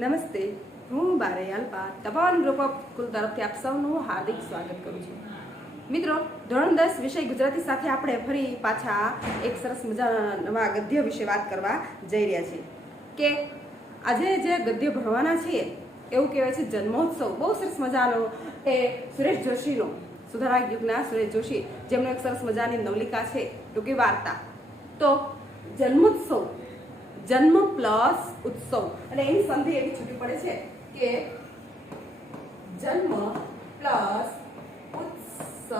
નમસ્તે, હું બારૈયાલપા તપાવન group of school તરફથી આપ સૌનું હાર્દિક સ્વાગત કરું છું. મિત્રો, ધોરણ 10 વિષય ગુજરાતી સાથે આપણે ફરી પાછા એક સરસ મજાના નવા ગદ્ય વિશે વાત કરવા જઈ રહ્યા છીએ. કે આજે જે ગદ્ય ભણવાના છીએ એવું કહેવાય છે જન્મોત્સવ. બહુ સરસ મજાનો એ સુરેશ જોશીનો, સુધારા યુગના સુરેશ જોશી, જેમનો એક સરસ મજાની નવલિકા છે ટૂંકી વાર્તા. તો જન્મોત્સવ, જન્મ પ્લસ ઉત્સવ, અને એની સંધિ એવી છૂટી પડે છે કે જન્મ પ્લસ ઉત્સવ,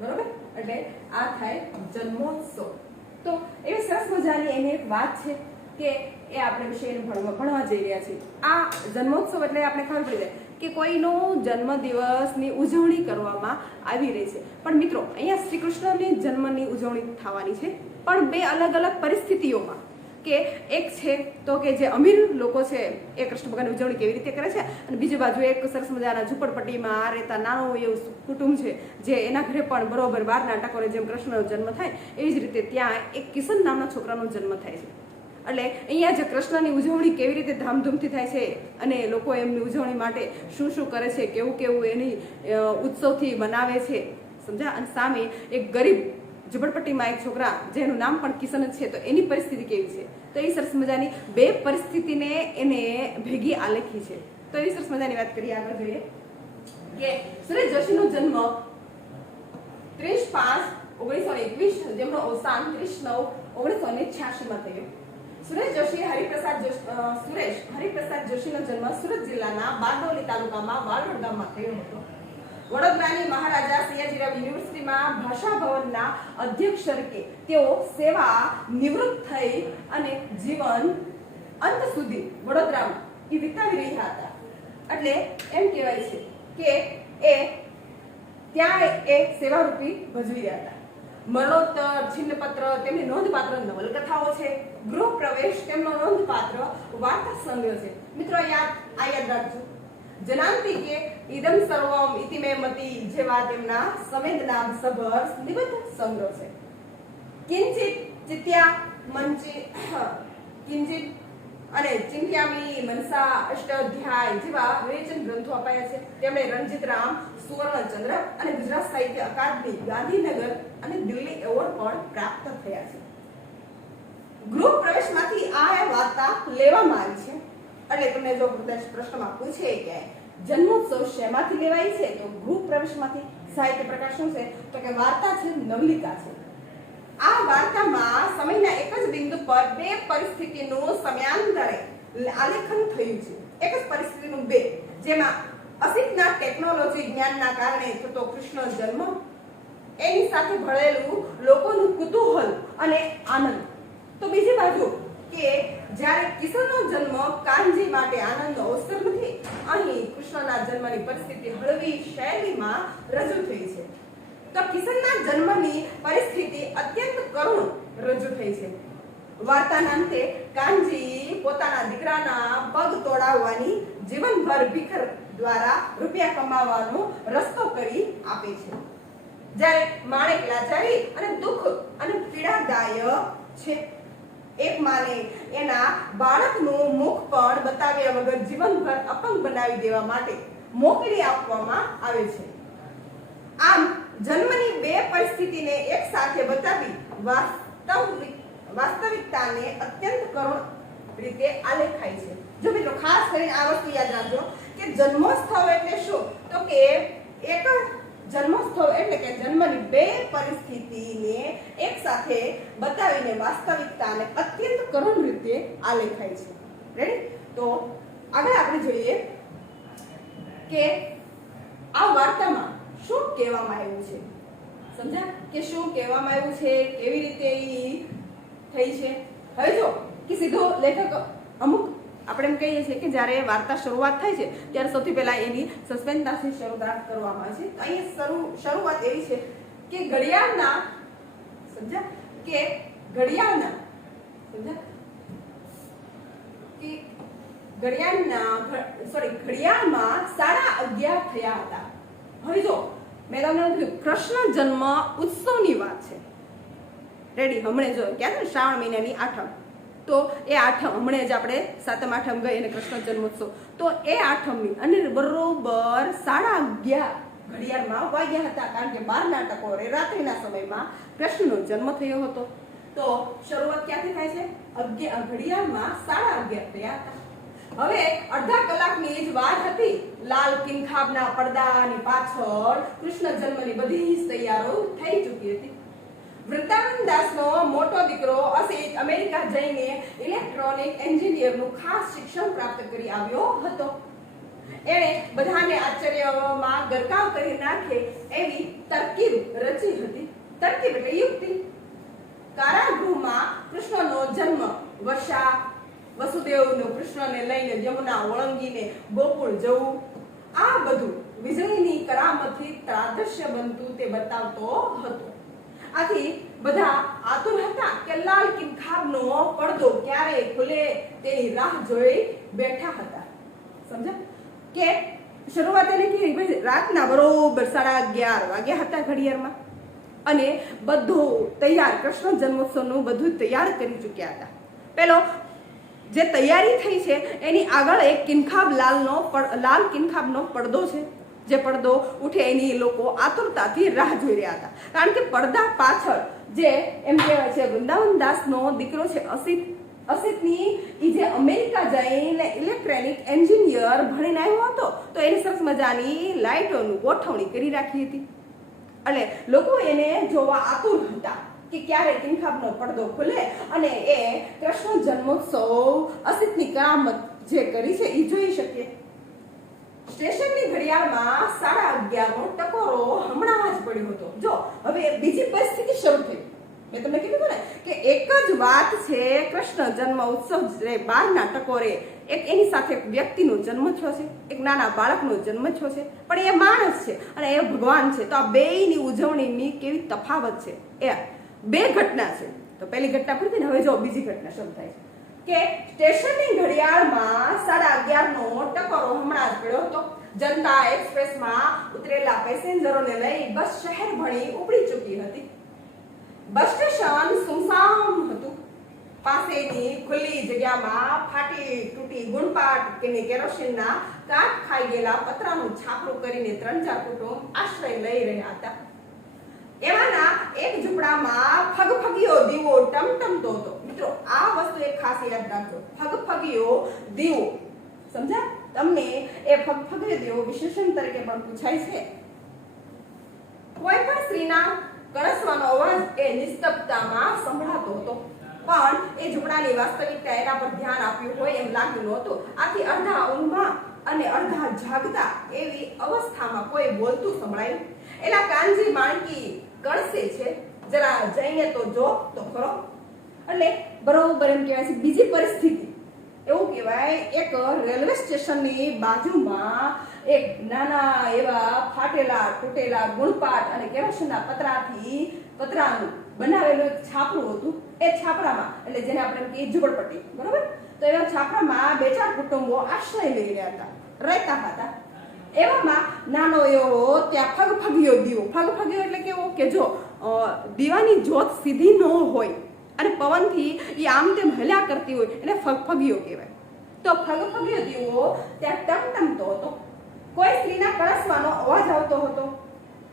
બરોબર? એટલે આ થાય જન્મોત્સવ. તો એવી સરસ મજાની એની એક વાત છે કે એ આપણે વિષય ભણવા જઈ રહ્યા છીએ. આ જન્મોત્સવ એટલે આપણે ખબર પડી જાય કે કોઈનો જન્મદિવસની ઉજવણી કરવામાં આવી રહી છે. પણ મિત્રો, અહીંયા શ્રી કૃષ્ણની જન્મની ઉજવણી થવાની છે, પણ બે અલગ અલગ પરિસ્થિતિઓમાં. કે એક છે તો કે જે અમીર લોકો છે એ કૃષ્ણ ભગવાનની ઉજવણી કેવી રીતે કરે છે, અને બીજી બાજુ એક સરસ મજાના ઝૂંપડપટ્ટીમાં રહેતા નાનું એવું કુટુંબ છે જે એના ઘરે પણ બરોબર 12 નાટકોને જેમ કૃષ્ણનો જન્મ થાય એવી જ રીતે ત્યાં એક કિશન નામના છોકરાનો જન્મ થાય છે. એટલે અહીંયા જે કૃષ્ણની ઉજવણી કેવી રીતે ધામધૂમથી થાય છે અને લોકો એમની ઉજવણી માટે શું શું કરે છે, કેવું કેવું એની ઉત્સવથી બનાવે છે, સમજા. અને સામે એક ગરીબ ઝૂંપડપટ્ટીમાં એક છોકરા જેનું નામ પણ કિશન જ છે, તો એની પરિસ્થિતિ કેવી છે. તો એ સરસ મજાની બે પરિસ્થિતિને એને ભેગી આલેખી છે. તો એવી સરસ મજાની વાત કરીએ. આગળ જોઈએ કે સુરેશ જોશીનો જન્મ 30/5/1921, જેમનો અવસાન 30/9/1986 થયો. સુરેશ હરિપ્રસાદ જોશીનો જન્મ સુરત જિલ્લાના બારડોલી તાલુકામાં વાલોડ ગામમાં થયો હતો. વડોદરાની મહારાજા સયાજીરાવ યુનિવર્સિટીમાં ભાષા ભવનના અધ્યક્ષ તરીકે તેઓ સેવા નિવૃત્ત થઈ અને જીવન અંત સુધી વડોદરામાં વિતાવી રહ્યા હતા. એટલે એમ કહેવાય છે કે એ ત્યાં એ સેવારૂપી ભજવી રહ્યા હતા. મરણોત્તર, છિન્નપત્ર તેમની નોંધપાત્ર નવલકથાઓ છે. ગૃહ પ્રવેશ તેમનો નોંધપાત્ર વાર્તા સંગ્રહ છે. મિત્રો, યાદ રાખજો. જનાંતિકે ઇદમ સર્વમ ઇતિ મે મતિ જેવા તેમના સંવેદનાસભર નિબદ્ધ સંગ્રહ છે. કિંચિત ચિત્યા મંચિ કિંચિત અને ચિંત્યામી મનસા અષ્ટાધ્યાય જેવા વિવેચન ગ્રંથો અપાયા છે. તેમણે રણજીતરામ, સુવર્ણચંદ્ર અને ગુજરાત સાહિત્ય અકાદમી, ગાંધીનગર અને દિલ્હી એવોર્ડ પણ પ્રાપ્ત થયા છે. ગૃહ પ્રવેશમાંથી આ વાર્તા લેવામાં આવી છે. એટલે તમને જો પ્રશ્નમાં પૂછે કે જન્મોત્સવ શેમાંથી લેવાય છે, તો ગૃહ પ્રવેશમાંથી. સાહિત્ય પ્રકાર શું છે, તો કે વાર્તા છે, નવલિકા છે. આ વાર્તામાં સમયના એક જ બિંદુ પર બે પરિસ્થિતિનું સમયાંતરે આલેખન થયું છે. એક જ પરિસ્થિતિનું બે, જેમાં અસીમના ટેકનોલોજી જ્ઞાનના કારણે થતો કૃષ્ણ જન્મ, એની સાથે ભળેલું લોકોનું કુતૂહલ અને આનંદ. તો બીજી બાજુ કે જ્યારે કિશનનો જન્મ કાનજી માટે આનંદનો અવસર નથી, અહીં કૃષ્ણના જન્મની પરિસ્થિતિ હળવી શૈલીમાં રજૂ થઈ છે. તો કિશનના જન્મની પરિસ્થિતિ અત્યંત કરુણ રજૂ થઈ છે. વાર્તાના અંતે કાનજી પોતાના દીકરાના પગ તોડાવવાની જીવનભર ભીખર દ્વારા રૂપિયા કમાવાનો રસ્તો કરી આપે છે. જ્યારે માણેક લાચારી અને દુઃખ અને પીડાદાયક છે. એક માને એના બાળકનું મુખ પણ બતાવ્યા વગર જીવનભર અપંગ બનાવી દેવા માટે મોકલી આપવામાં આવે છે. આમ જન્મની બે પરિસ્થિતિને એક સાથે બતાવી વાસ્તવિકતાને અત્યંત કરુણ રીતે આલેખાય છે. જો મિત્રો, ખાસ કરીને આ વસ્તુ યાદ રાખજો કે જન્મોત્સવ એટલે શું, તો કે એક જન્મોત્સવ એટલે કે જન્મની બે પરિસ્થિતિને એક સાથે બતાવીને વાસ્તવિકતાને અત્યંત કરુણ રીતે આલેખાય છે. રેડી? તો આગળ આપણે જોઈએ કે આ વાર્તામાં શું કહેવામાં આવ્યું છે. સમજ્યા કે શું કહેવામાં આવ્યું છે, કેવી રીતે થઈ છે. હવે જો કે સીધો લેખક અમુક આપણે એમ કહીએ છીએ કે જ્યારે વાર્તા શરૂઆત થાય છે ત્યારે સૌથી પહેલા એની સસ્પેન્સથી શરૂઆત કરવામાં આવે છે. તો અહીંયા શરૂઆત એવી છે કે ઘડિયાળના ઘડિયાળમાં 11:30 થયા હતા. હવે જો મેં તમને કૃષ્ણ જન્મ ઉત્સવની વાત છે. રેડી? હમણાં જો ક્યાં છે શ્રાવણ મહિનાની 8મ. તો એ આઠમ હમણે જ આપણે સાતમ આઠમ ગઈ અને કૃષ્ણ જન્મોત્સવ, તો એ આઠમની અને બરોબર 11:30 ઘડિયાળમાં વાગ્યા હતા, કારણ કે 12 ટકોરે રાત્રિના સમયમાં કૃષ્ણનો જન્મ થયો હતો. તો શરૂઆત ક્યાંથી થાય છે? ઘડિયાળમાં 11:30 થયા હતા. હવે અડધા કલાકની જ વાત હતી. લાલ કિનખાબના પડદાની પાછળ કૃષ્ણ જન્મની બધી જ તૈયારીઓ થઈ ચૂકી હતી. વૃંદાવન દાસનો મોટો દીકરો અસિત અમેરિકા જઈને ઇલેક્ટ્રોનિક એન્જિનિયરનું ખાસ શિક્ષણ પ્રાપ્ત કરી આવ્યો હતો. એણે બધાને આશ્ચર્યમાં ગરકાવ કરી નાખે એવી તરકીબ રચી હતી. તરકીબ એટલે યુક્તિ. કારાગૃહમાં કૃષ્ણનો જન્મ, વર્ષા વસુદેવનો કૃષ્ણને લઈને યમુના ઓળંગીને ગોકુળ જવું, આ બધું વીજળીની કરામતથી તાદૃશ્ય બનતું તે બતાવતો હતો. આથી બધા આતુર હતા કે લાલ કિનખાબનો પડદો ક્યારે ખુલે તેની રાહ જોઈ બેઠા હતા. સમજ્યા? કે શરૂઆત એને કે રાતના બરોબર 11:30 વાગ્યા હતા ઘડિયાળમાં, અને બધું તૈયાર, કૃષ્ણ જન્મોત્સવનું બધું તૈયાર કરી ચૂક્યા હતા. પેલો જે તૈયારી થઈ છે એની આગળ એક કિનખાબ લાલ કિનખાબનો પડદો છે. જે પડદો ઉઠે એની લોકો આતુરતાથી રાહ જોઈ રહ્યા હતા, કારણ કે પડદા પાછળ જે એમ કહેવાય છે વૃંદાવન દાસનો દીકરો છે અસિતની ઈ જે અમેરિકા જઈને ઇલેક્ટ્રોનિક એન્જિનિયર ભણીને આવ્યો હતો, તો એની સરસ મજાની લાઇટોની ગોઠવણી કરી રાખી હતી. એટલે લોકો એને જોવા આતુર હતા કે ક્યારે કિનખાબનો પડદો ખુલે અને એ કૃષ્ણ જન્મોત્સવ અસિતની કરામત જે કરી છે એ જોઈ શકે. સ્ટેશનની ઘડિયાળમાં 11:30નો ટકોરો હમણાં જ પડ્યો હતો. જો હવે બીજી પરિસ્થિતિ શરૂ થઈ. મેં તમને કીધું ને કે એક જ વાત છે, કૃષ્ણ જન્મ ઉત્સવ 12ના ટકોરે એક એની સાથે એક વ્યક્તિનો જન્મ થયો છે, એક નાના બાળકનો જન્મ થયો છે, પણ એ માણસ છે અને એ ભગવાન છે. તો આ બેયની ઉજવણીની કેવી તફાવત છે, એ બે ઘટના છે. તો પહેલી ઘટના પૂરી થઈ ને હવે જો બીજી ઘટના શરૂ થાય છે કે સ્ટેશનની ઘડિયાળમાં 11:30નો ટકોરો હમણાં જ પડ્યો હતો. જનતા એક્સપ્રેસમાં ઉતરેલા પેસેન્જરોને લઈ બસ શહેર ભણી ઉપડી ચૂકી હતી. બસ સ્ટેશન સુમસામ હતું. પાસેની ખુલ્લી જગ્યામાં ફાટી તૂટી ગુણપાટ કે કેરોસીનના કાટ ખાઈ ગયેલા પતરાનું છાપરું કરીને 3-4 કુટુંબ આશ્રય લઈ રહ્યા હતા. એમાંના એક ઝૂંપડામાં ફગફગીયો દીવો ટમટમતો હતો. મિત્રો આ વસ્તુ એક ખાસ યાદ રાખજો, ફગફગીયો દીવો. સમજ્યા? તમને એ ફગફગીયો દીવો વિશેષણ તરીકે પણ પૂછાય છે. કોઈ પણ સ્ત્રીના કળસવાનો અવાજ એ નિસ્તબ્ધતામાં સંભળાતો હતો, પણ એ ઝૂંપડાની વાસ્તવિકતા એના પર ધ્યાન આપ્યું હોય એમ લાગ્યું નહોતું. આથી અડધા ઊંઘમાં અને અડધા જાગતા એવી અવસ્થામાં કોઈ બોલતું સંભળાયું. એલા કાનજી માણકી કળસે છે, જરા જઈને તો જો તો ખરો. એટલે બરોબર એમ કહેવાય છે બીજી પરિસ્થિતિ. એવું કહેવાય એક રેલવે સ્ટેશનની બાજુમાં એક નાના એવા ફાટેલા તૂટેલા ગુણપાટ અને કેરોસીનના પતરાનું બનાવેલું એક છાપરું હતું. એ છાપરામાં, એટલે જેને આપણે કહીએ ઝૂંપડપટ્ટી, બરોબર, તો એવા છાપરામાં 2-4 કુટુંબો આશ્રય લઈ રહ્યા રહેતા હતા. એવામાં નાનો એવો ત્યાં ફગફગીયો દીવો. ફગફગીયો એટલે કેવો કે જો દીવાની જ્યોત સીધી ન હોય અને પવનથી એ આમ તેમ હલ્યા કરતી હોય એટલે ફગફગીયો કહેવાય. તો ફગફગીયો દીવો ત્યાં ટમટમતો હતો. કોઈ સ્ત્રીના કળસવાનો અવાજ આવતો હતો,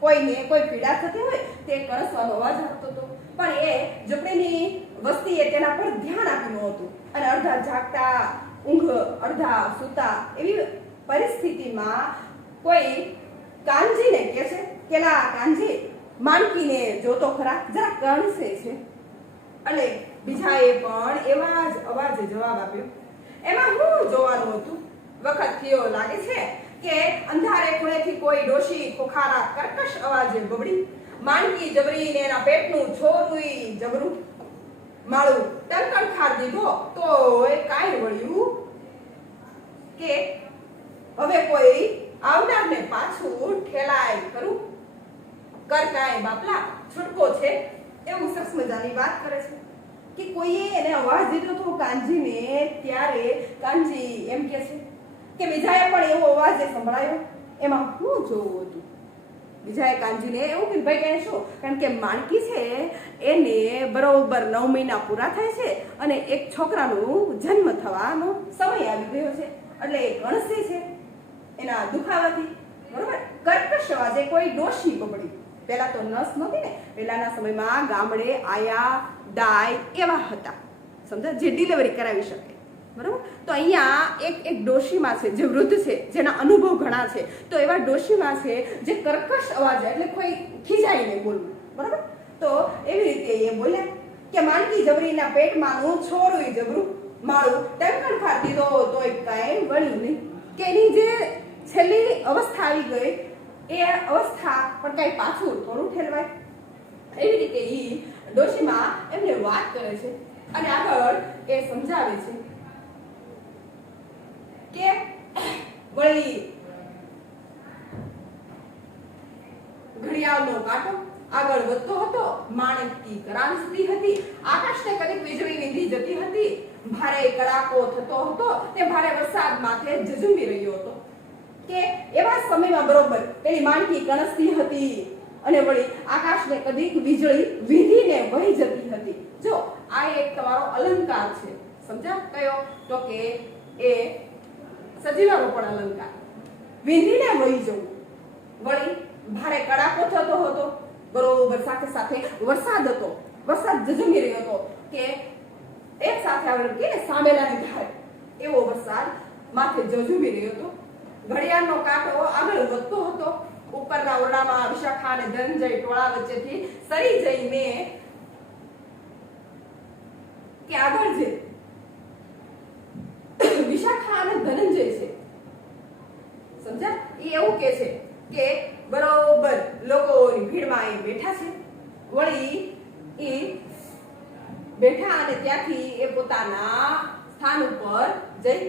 કોઈને કોઈ પીડા થતી હોય તે કળસવાનો અવાજ આવતો હતો, પણ એ ઝૂંપડીની વસ્તીએ તેના પર ધ્યાન આપ્યું નહોતું અને અડધા જાગતા ઊંઘ અડધા સૂતા એવી પરિસ્થિતિમાં કોઈ કાનજીને કહે છે કે લા કાનજી માણકીને જોતો ખરા, જરા કણસે છે. એટલે બીજાએ પણ એવા જ અવાજે જવાબ આપ્યો. એમાં હું જોવાનું હતું? વખત થયો લાગે છે કે અંધારે ખૂણેથી કોઈ ડોશી ખોખારા કર્કશ અવાજે બબડી. માણકી જબરીને એના પેટનું છોરુંય જબરું. માળું ટરકડખાર દીધો તો એ કાંઈ વળ્યું કે હવે કોઈ આવનારને પાછું ઠેલાય ખરું. કર કાંઈ બાપલા, છૂટકો છે. એવું સરસ મજાની વાત કરે છે કે કોઈએ એને અવાજ દીધો તો કાનજીને. ત્યારે કાનજી એમ કહે છે કે બીજાએ પણ એવો અવાજ સંભળાયો. એમાં હું જોવું હતું? બીજાએ કાનજીને એવું કીધું, ભાઈ કહે શું? કારણ કે માણકી છે એને બરોબર 9 મહિના પૂરા થાય છે અને એક છોકરાનું જન્મ થવાનો સમય આવી ગયો છે, એટલે એ ગણસી છે એના દુખાવાથી, બરોબર. કર્કશ અવાજે કોઈ ડોશી બબડી. પહેલા તો નસ નહોતી ને, પહેલાના સમયમાં ગામડે આયા દાય એવા હતા, સમજા, જે ડિલિવરી કરાવી શકે, બરાબર. તો અહીંયા એક ડોશીમાં છે જે વૃદ્ધ છે, જેના અનુભવ ઘણા છે, તો એવા ડોશીમાં છે જે કર્કશ અવાજ, એટલે કોઈ ખીજાઈને બોલવું, બરાબર. તો એવી રીતે એ બોલ્યા કે માનકી જબરીના પેટમાંનું છોરું જબરું માળું ટંકણ ખાતી તોય કાંઈ વળ્યું નહીં, કે એની જે છેલ્લી અવસ્થા આવી ગઈ એ અવસ્થા પણ કાંઈ પાછું થોડું ઠેલવાય. એવી રીતે એ ડોશીમાં એમને વાત કરે છે અને આગળ એ સમજાવે છે કે વળી ઘડિયાળનો કાંટો આગળ વધતો હતો, માણકી કરાંજતી હતી, આકાશને કદીક વીજળી નીંદી જતી હતી, ભારે કડાકો થતો હતો, તે ભારે વરસાદ માથે ઝઝૂમી રહ્યો હતો, કે એવા સમયમાં બરોબર પેલી માણકી કણસતી હતી અને વળી આકાશને કદીક વીજળી વીંધીને વહી જતી હતી. જો આ એક તમારો અલંકાર છે, સમજા? કયો? તો કે એ સજીવારોપણ અલંકાર. વીંધીને વહી જવું, વળી ભારે કડાકો થતો હતો, બરોબર સાથે સાથે વરસાદ હતો, વરસાદ ઝઝૂમી રહ્યો હતો, કે એક સાથે આવે કે સામેલાની ધારે એવો વરસાદ માથે ઝઝૂમી રહ્યો હતો. ઘડિયાળનો કાંટો આગળ વધતો હતો, ઉપરના ઓરડામાં વિશાખા અને ધનંજય ટોળા વચ્ચેથી સરી જઈને કે આગળ જે વિશાખા અને ધનંજય છે, સમજ્યા? એ એવું કે છે કે બરોબર લોકોની ભીડમાં એ બેઠા છે, વળી એ બેઠા અને ત્યાંથી એ પોતાના સ્થાન ઉપર જઈ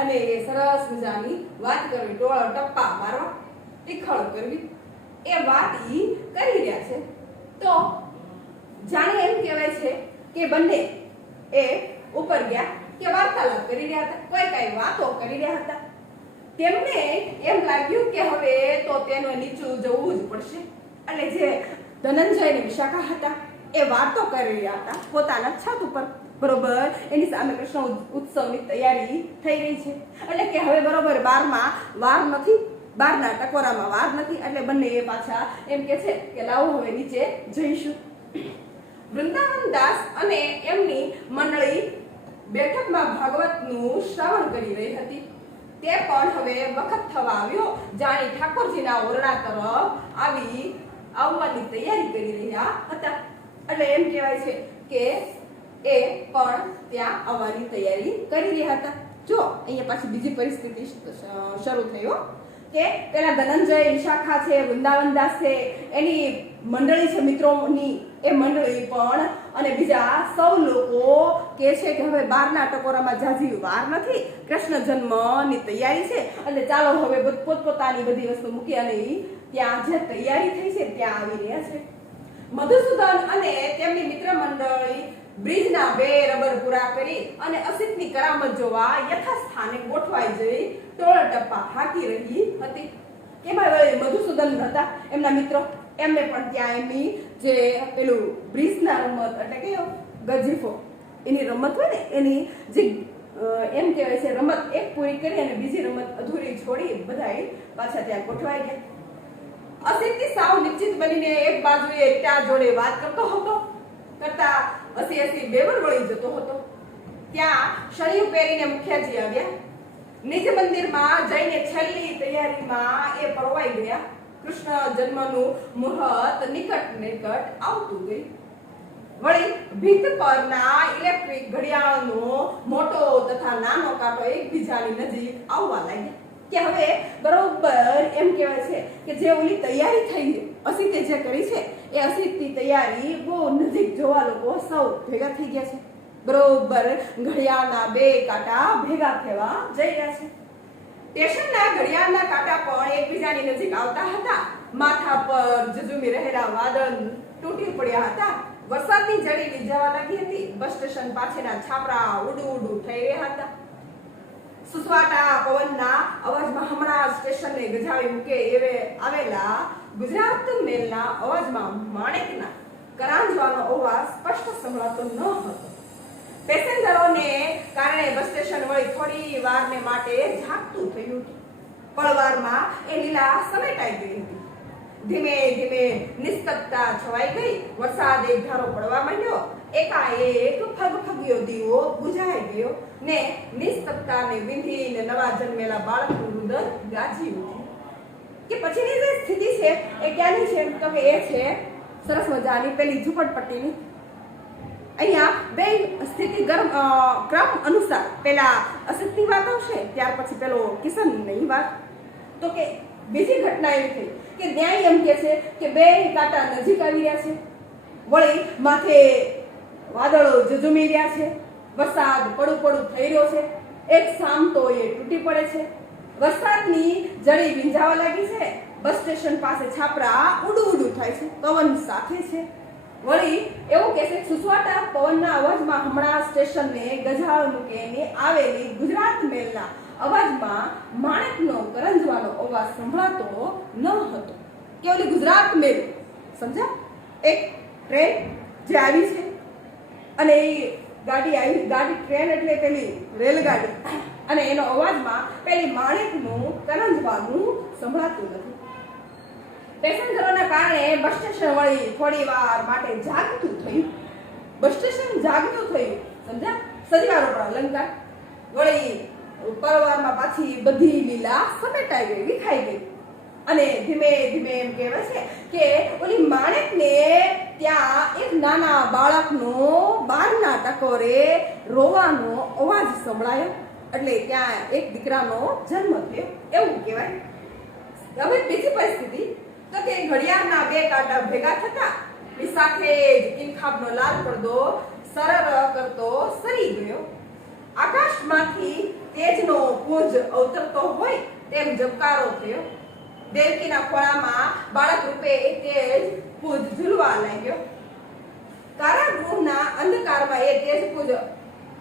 અને એ સરસ મજાની વાત કરવી, ટોળા ટપ્પા મારવા, ટીખળ કરવી, એ વાત ઈ કરી રહ્યા છે. તો જાણે એમ કહેવાય છે કે બંને એ ઉપર ગયા કે વાર્તાલાપ કરી રહ્યા હતા, કોઈ કઈ વાતો કરી રહ્યા હતા. તેમને એમ લાગ્યું કે હવે તો તેનો નીચું જવું જ પડશે, એટલે જે ધનંજય અને વિશાખા હતા એ વાતો કરી રહ્યા હતા પોતાના છત ઉપર, બરોબર. એની સામે કૃષ્ણ ઉત્સવની તૈયારી થઈ રહી છે, એટલે કે હવે બરોબર 12માં વાર નથી, 12ના ટકોરામાં વાર નથી, એટલે બંને એ પાછા એમ કે છે કે લાવો હવે નીચે જઈશું. વૃંદાવન દાસ અને એમની મંડળી બેઠકમાં ભાગવતનું શ્રવણ કરી રહી હતી. તે પણ હવે વખત થવા આવ્યો, જાણી ઠાકોરજીના ઓરડા તરફ આવવાની તૈયારી કરી રહ્યા હતા. એટલે એમ કહેવાય છે કે એ પણ ત્યાં આવવાની તૈયારી કરી રહ્યા હતા. જો અહીંયા પાછી બીજી પરિસ્થિતિ શરૂ થઈ કે પેલા ધનંજય, વિશાખા છે, વૃંદાવનદાસ છે, એની મંડળી છે મિત્રોની, એ મંડળી પણ અને બીજા સૌ લોકો કે છે કે હવે 12ના ટકોરામાં જાજી વાર નથી, કૃષ્ણ જન્મની તૈયારી છે, એટલે ચાલો હવે પોતપોતાની બધી વસ્તુ મૂકી અને ત્યાં જે તૈયારી થઈ છે ત્યાં આવી રહ્યા છે. મધુસૂદન અને તેમની મિત્ર મંડળી બ્રિજના 2 રબર પૂરા કરી અને અસિતની કરામત જોવા યથાસ્થાને ગોઠવાઈ જઈ ટોળ ટપ્પા હાકી રહી હતી. એમાં મધુસૂદન હતા એમના મિત્રો, એમને પણ ત્યાં એમની જે પેલું બ્રિજના રમત એટલે કે ગજીફો એની રમત હોય ને એની જે એમ કહેવાય છે રમત એક પૂરી કરી અને બીજી રમત અધૂરી છોડી બધા પાછા ત્યાં ગોઠવાઈ ગયા. અસિતથી સાવ નિશ્ચિત બનીને એક બાજુએ ત્યાં જોડે વાત કરતો હતો, કરતા હસી બેવર વળી જતો હતો. ત્યાં શરીર પહેરીને મુખિયાજી આવ્યા. નિજ મંદિરમાં જઈને છેલ્લી તૈયારીમાં એ પરોવાઈ ગયા. કૃષ્ણ જન્મનું મુહૂર્ત નિકટ આવતું ગયું. વળી ભીત પરના ઇલેક્ટ્રિક ઘડિયાળનો મોટો તથા નાનો કાંટો એકબીજાની નજીક આવવા લાગ્યા. કે હવે બરોબર એમ કહેવાય છે કે જે ઓલી તૈયારી થઈ અસિતે જે કરી છે એ અસિતની તૈયારી બહુ નજીક જોવા લોકો સૌ ભેગા થઈ ગયા છે. બરોબર ઘડિયાળના 2 કાંટા ભેગા થવા જઈ રહ્યા છે. સ્ટેશનના ઘડિયાળના કાંટા પણ એકબીજાની નજીક આવતા હતા. માથા પર ઝઝૂમી રહેલા વાદળ તૂટી પડ્યા હતા. વરસાદની જડી જવા લાગી હતી. બસ સ્ટેશન પાછળના છાપરા ઉડું થઈ રહ્યા હતા. સુસવાટા પવનના અવાજમાં હમણાં સ્ટેશનને ગજાવી મૂકે એવે આવેલા ગુજરાત મેલના અવાજમાં માણેકના કરાંજવાનો અવાજ સ્પષ્ટ સંભળાતો ન હતો. પેસેન્જરોને કારણે બસ સ્ટેશન વળી થોડી વારને માટે ઝાકતું થયું હતું. પળવારમાં એ લીલા સમેટાઈ ગઈ હતી. ધીમે ધીમે નિસ્તબ્ધતા છવાઈ ગઈ. વરસાદ એક ધારો પડવા માંડ્યો. એકાએક ફગફગીયો દીવો બુઝાઈ ગયો ને નિસ્તબ્ધતાને વિંધીને નવા જન્મેલા બાળકનું રુદન ગાજી ઉઠ્યું. કે પછીની જે સ્થિતિ છે એ ક્યાંની છે તો કે એ છે સરસ મજાની પેલી ઝૂંપડપટ્ટીની. અહીંયા બે સ્થિતિ ક્રમ અનુસાર પેલા અસિતની વાત આવશે, ત્યાર પછી પેલો કિશનની વાત. તો કે બીજી ઘટના એવી થઈ કે ન્યાય એમ કે છે કે બે કાંટા નજીક આવી રહ્યા છે, વળી માથે વાદળો ઝઝુમી રહ્યા છે, વરસાદ પડું થઈ રહ્યો છે, એક સામ તો એ તૂટી પડે છે, વરસાદની જડી વિંજાવા લાગી છે, બસ સ્ટેશન પાસે છાપરા ઉડું થાય છે, પવન સાથે છે. વળી એવું કે છે સુસવાટા પવનના અવાજમાં હમણાં સ્ટેશનને ગજાવ મૂકીને આવેલી ગુજરાત મેલના અવાજમાં માણેકનો કરંજવાનો અવાજ સંભળાતો ન હતો. કે ઓલી ગુજરાત મેલ સમજ્યા, એક ટ્રેન જે આવી છે અને એ ગાડી ટ્રેન એટલે પેલી રેલગાડી, અને એનો અવાજમાં પેલી માણેકનું કરંજવાનું સંભળાતું નથી. પેસેન્જરોના કારણે બસ સ્ટેશન વળી થોડી વાર માટે જાગતું થયું. બસ સ્ટેશન જાગતું થયું, સમજ્યા, સજીવારો પર અલંકાર. વળી પરવારમાં પાછી બધી લીલા સમેટાઈ ગઈ, વિખાઈ ગઈ. અને ધીમે ધીમે એમ કહેવાય છે કે ઓલી માણેકને ત્યાં એક નાના બાળકનો બારના ટકોરે રોવાનો અવાજ સંભળાયો. એટલે ત્યાં એક દીકરાનો જન્મ થયો એવું કહેવાય. હવે બીજી પરિસ્થિતિ તો કે ઘડિયાળના બે કાંટા ભેગા થતા સાથે જ ઇન્ખાબનો લાલ પડદો સરળ કરતો સરી ગયો. આકાશમાંથી તેજનો પુંજ અવતરતો હોય તેમ ઝબકારો થયો. દેવકીના ખોળામાં બાળક રૂપે એ તેજ પુંજ ઝૂલવા લાગ્યો. કારાગૃહના અંધકારમાં એ તેજ પુંજ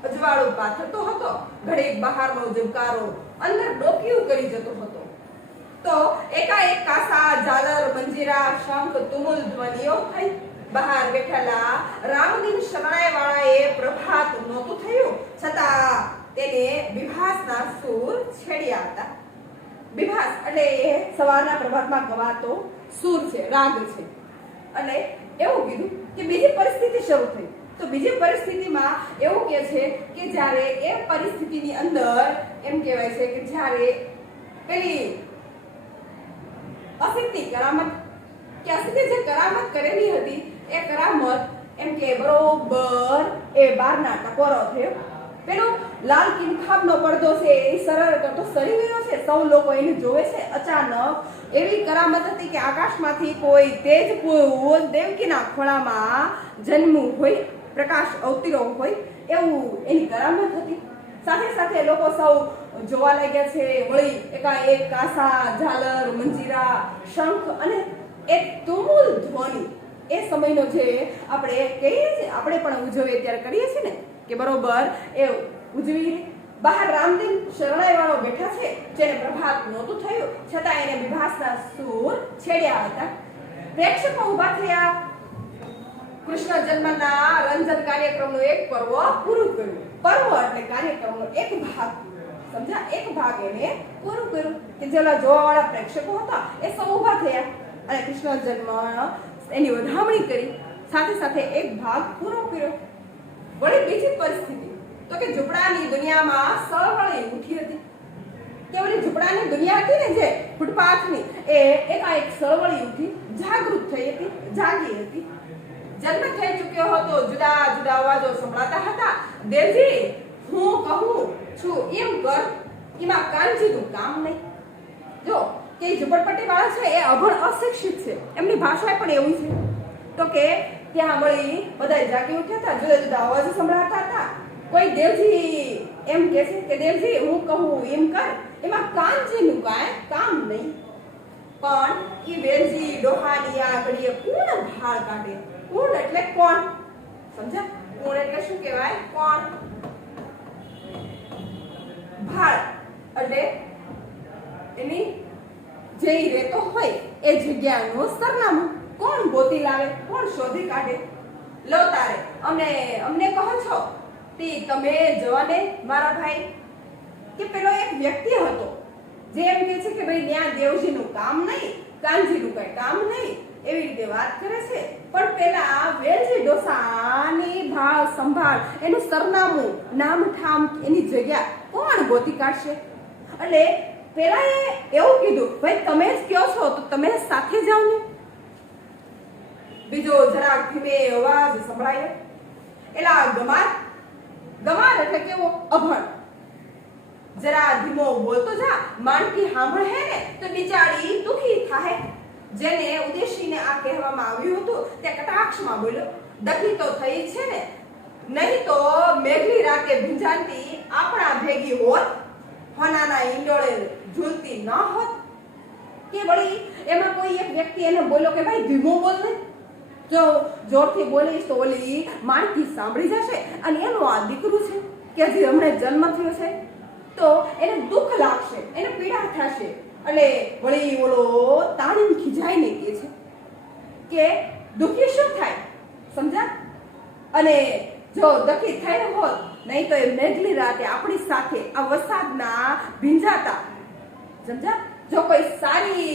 અજવાળું પાથરતો હતો. ઘડીક બહારનો ઝબકારો અંદર ડોકિયું કરી જતો હતો. તો એકાએક કાસા, ઝાલર, મંજીરા, શંખ, તુમુલ ધ્વનિઓ થઈ. બહાર બેઠેલા રામદીન શરણાઈ વાળાએ પ્રભાત નહોતું થયું છતાં તેને વિભાસના સૂર છેડ્યા હતા. વિભાસ એટલે એ સવારના પ્રભાતમાં ગવાતો સૂર છે, રાગ છે. અને એવું કીધું કે બીજી પરિસ્થિતિ શરૂ થઈ. તો બીજી પરિસ્થિતિમાં એવું કે છે કે જ્યારે એ પરિસ્થિતિની અંદર એમ કહેવાય છે કે જ્યારે પેલી અસિતની કરામત, કે અસિતે જે કરામત કરેલી હતી એ કરામત એમ કે બરોબર એ બારના ટકોરો થયો. પેલો લાલ કિનખાબનો પડદો છે એ સરળ કરતો સરી ગયો છે. સૌ લોકો એને જોવે છે. અચાનક એવી કરામત હતી કે આકાશમાંથી કોઈ તેજ પુંજ દેવકીના ખોળામાં જન્મ્યું હોય, પ્રકાશ અવતર્યો હોય એવું એની કરામત હતી. સાથે સાથે લોકો સૌ જોવા લાગ્યા છે. વળી એકાએક કાસા, ઝાલર, મંજીરા, શંખ અને એક તુમુલ ધ્વનિ, એ સમયનો જે આપણે કહીએ છીએ, આપણે પણ ઉજવીએ ત્યારે કરીએ છીએ ને કે બરોબર એ ઉજવી. બહાર રામદીન શરણાઈ વાળો બેઠા છે જેને પ્રભાત નહોતું થયું છતાં એને વિભાસના સૂર છેડ્યા હતા. પ્રેક્ષકો ઊભા થયા. કૃષ્ણ જન્મના રંજન કાર્યક્રમનું એક પર્વ પૂરું કર્યું. પર્વ એટલે કાર્યક્રમનો એક ભાગ, સમજ્યા, એક ભાગ એને પૂરું કર્યું. કે જેલા જોવાવાળા પ્રેક્ષકો હતા એ સૌ ઊભા થયા અને કૃષ્ણ જન્મ એની વધામણી કરી. સાથે સાથે એક ભાગ પૂરો કર્યો. વળી બીજી પરિસ્થિતિ તો કે ઝૂંપડાની દુનિયામાં સળવળી ઉઠી હતી. કે ઓલી ઝૂંપડાની દુનિયા હતી ને જે ફૂટપાથની, એ એકાએક સળવળી ઉઠી, જાગૃત થઈ હતી, જાગી હતી. જન્મ થઈ ચૂક્યો હતો. જુદા જુદા અવાજો સંભળાતા હતા. દેવજી, હું કહું છું એમ કર, એમાં કાનજીનું કામ નહીં. જો કે ઝૂંપડપટ્ટી વાળા છે એ અભણ અશિક્ષિત છે, એમની ભાષા પણ એવી છે. તો કે ત્યાં વળી બધા જાગી ઉઠ્યા હતા. જુદા જુદા અવાજો સંભળાતા હતા. કોઈ દેવજી એમ કે છે કે દેવજી, હું કહું એમ કર, એમાં કાનજીનું કાંઈ કામ નહીં. પણ ઈ વેલજી ડોહાની આ ઘડીએ કોણ ભાળ કાઢે. કોણ એટલે કોણ, સમજ્યા? કોણ એટલે શું કહેવાય? કોણ. ભાળ એટલે એની જે ઈ રહેતો હોય એ જગ્યાનું સરનામું કોણ ગોતી લાવે, કોણ શોધી કાઢે? લો તારે અમને કહો છો તે તમે જવાને મારા ભાઈ કે પેલો એક વ્યક્તિ હતો જે એમ કહે છે કે ભાઈ ત્યાં દેવજીનું કામ નહીં, કાનજીનું કઈ કામ નહીં, એવી રીતે વાત કરે છે. પણ પેલા વેલજી ડોસાની ભાળ સંભાળ, એનું સરનામું, નામ ઠામ, એની જગ્યા કોણ ગોતી કાઢશે? એટલે પેલાએ એવું કીધું, ભાઈ તમે જ કહો છો તો તમે સાથે જાઓ ને. બીજો જરાક ધીમે અવાજ સંભળાયો, એલા ગમાર એટલે કેવો? અભણ. જરા ધીમો બોલતો જા, માણકી સાંભળે ને તો બિચારી દુખી થાય. જેને ઉદ્દેશીને આ કહેવામાં આવ્યું હતું તે કટાક્ષમાં બોલ્યો, દખી તો થઈ છે ને, નહીં તો મેઘલી રાતે ભીંજાતી આપણા ભેગી હોત, હોનાના ઈંડોળે ઝૂલતી ન હોત. કે વળી એમાં કોઈ એક વ્યક્તિ એને બોલ્યો કે ભાઈ ધીમો બોલ ને, જો જોરથી બોલીશ તો ઓલી માણકી સાંભળી જશે અને એનું આ દીકરું છે કે હજી હમણાં જન્મ થયો છે તો એને દુઃખ લાગશે, એને પીડા થશે. એટલે વળી ઓલો તાળીમ ખીજાઈને કહે છે કે દુઃખી શું થાય, સમજા? અને જો દુઃખી થયો હોત, નહીં તો એ મેઘલી રાતે આપણી સાથે આ વરસાદના ભીંજાતા, સમજા? જો કોઈ સારી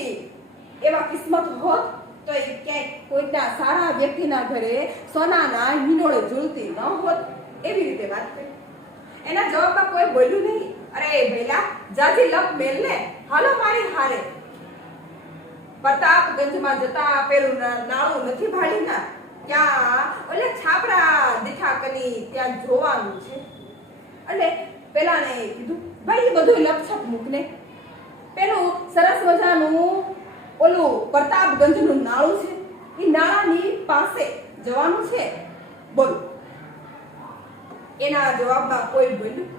એવા કિસ્મત હોત તો એ ક્યાંક કોઈના સારા વ્યક્તિના ઘરે સોનાના હિંડોળે ઝૂલતી ન હોત. એવી રીતે વાત કરી. એના જવાબમાં કોઈ બોલ્યું નહીં. અરે ભઈલા જાજી લપ મેલ ને, હાલો મારી હારે. પ્રતાપગંજમાં જતા પેલું નાળું નથી ભાળી ના, ત્યાં ઓલે છાપરા દીઠા કની ત્યાં જોવાનું છે. એટલે પેલાને કીધું ભાઈ એ બધું લપછપ મૂકને, પેલું સરસ મજાનું ઓલું પ્રતાપગંજનું નાળું છે, એ નાળાની પાસે જવાનું છે, બોલો. એના જવાબમાં કોઈ બોલ્યું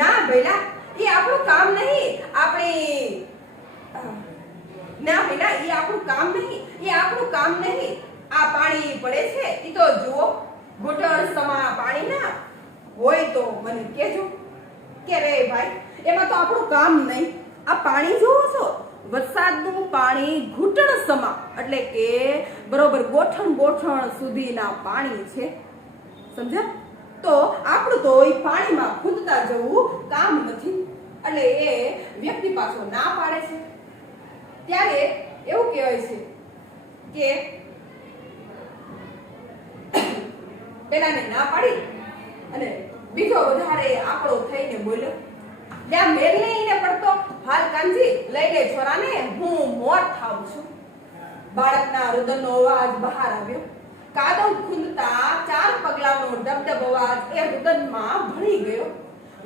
ના ભઈલા એ આપણું કામ નહીં, ના ભઈલા એ આપણું કામ નહીં, એ આપણું કામ નહીં. આ પાણી પડે છે એ તો જુઓ, ઘૂંટણ સમા પાણી ના હોય તો મને કહેજો. કે રે ભાઈ એમાં તો આપણું કામ નહીં, આ પાણી જોવો છો, વરસાદનું પાણી ઘૂંટણ સમા એટલે કે બરોબર ગોઠણ સુધીના પાણી છે, સમજ્યા? તો આપણું તો એ પાણીમાં ખુદતા જવું કામ નથી. એટલે એ વ્યક્તિ પાછો ના પાડે છે. ત્યારે એવું કહેવાય છે કે પેલાને ના પાડી અને બીજો વધારે આંકડો થઈને બોલ્યો, ત્યાં મેલ લઈને પડતો હાલ કાનજી લઈ લે છોરાને, હું મોત થાઉં છું. બાળકના રુદનનો અવાજ બહાર આવ્યો. કાદવ ખૂંદતા 4 પગલાનો ડબડબ અવાજ એ રુદનમાં ભળી ગયો.